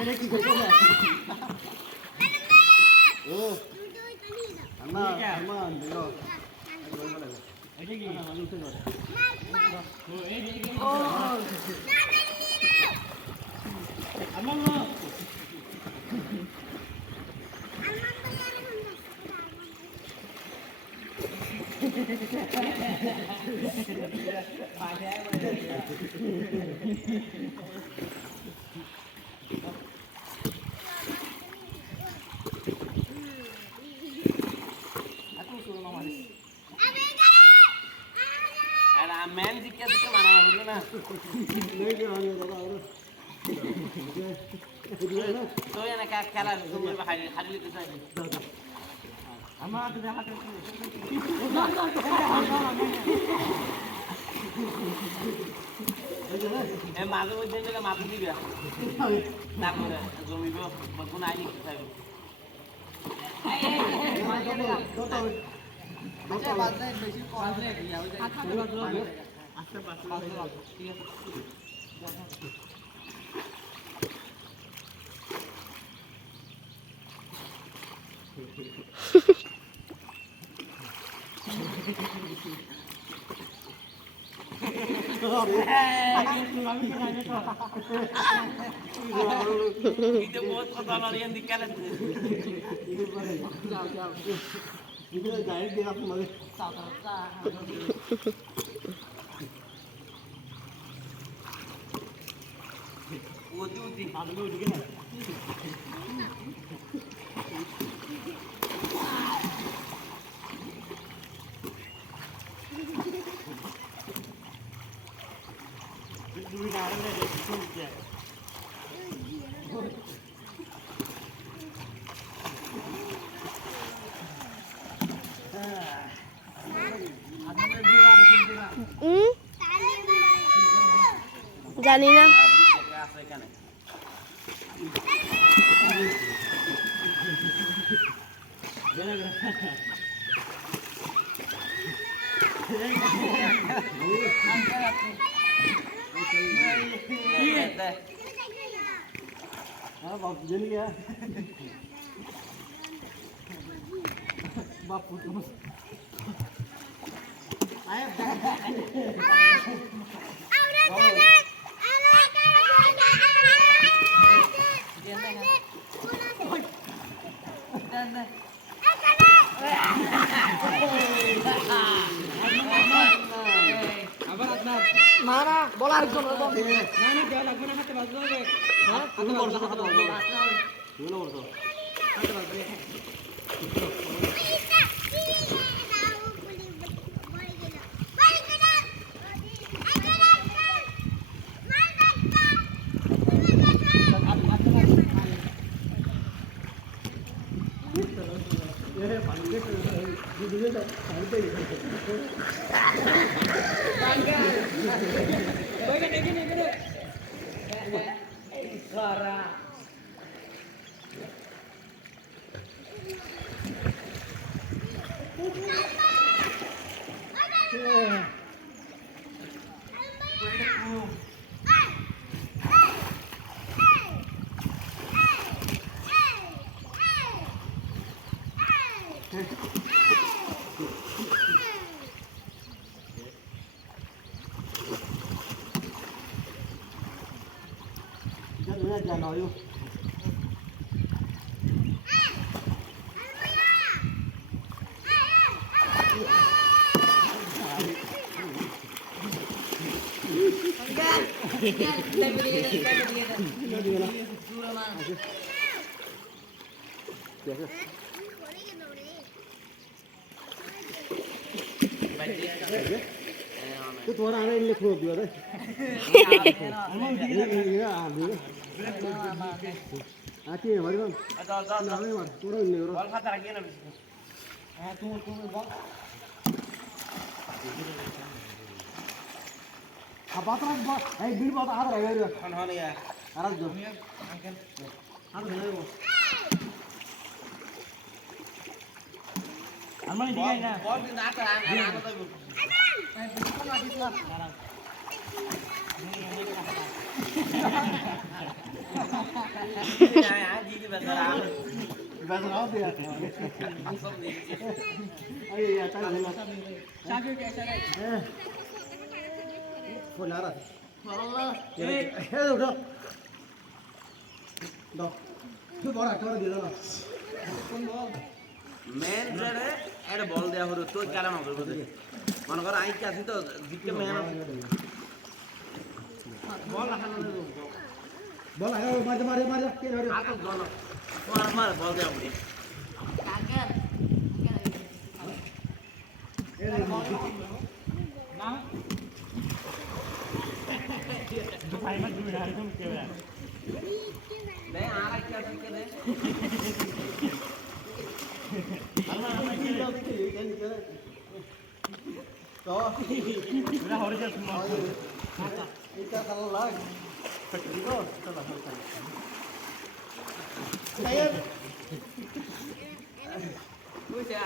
এটা কি করছ না ও আম্মা আম্মা দিলো এটা কি মানুষ করে ও এই ও আম্মা मैन दिक्कत के माना बोलो ना नहीं के आने दादा और तो ये ना क्या खेला तुम मेरे भाई खाली लेके जाए हमारा तो हाथ ए माधव मध्य में माधव दिया ना मेरे जमी को बगुन आई नहीं खाए अच्छा बात नहीं बेसी कॉल ले गया हो जाए আস্তে পাশে ঠিক আছে itu बहुत kotor yang dikalat itu gaib dia aku males uti adlo dike na দুই নারে দেখছি কি জানি না बाप जल गया बाप पुत्र आया মারা বলার জন্য না না দেওয়া লাগবে না হাতে বাজলো হবে হ্যাঁ তুমি বলছো হাতে বাজলো তুমি না বলছো হাতে বাজবে ये पानी के दूसरे साइड पे Bagai ini gini. Suara. Jangan nói luôn. Itu orang ada yang lekuk juga deh. Ati ya, mari bang. Nama ni mana? Turun ni orang. bal kata lagi na bis Tunggu bang. Apa terus bang? Bil bang ada lagi ada. kan hone ya Ada jom. Ada lagi. Aman ni dia na. bal din ata ana to আয় দিদি বাজার আর বাজার আও দিয়া সব দিদি এই এটা ভালো চাবি কে চাই ফোন আর আল্লাহ এই উঠো দাও তুই বড় একটা দিয়ে দাও কোন বল মেন রে এর বল দেয়া হলো তো কালাম হবে মনে কর আই কাছে তো জিতকে মেন বল লাগানো বল আগে মার মার কে ধরে আতো গল মার মার বল দেয়া হবে কাকার এই না দুপাই মা দুই হার কম কে দে আর আই কাছে কে দে তো এটা হরে যা তুমি এটা ভালো লাগ ঠিক আছে চলো বুঝা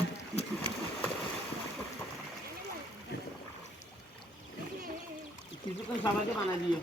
কিছুক্ষণ সবাইকে বানাই দিও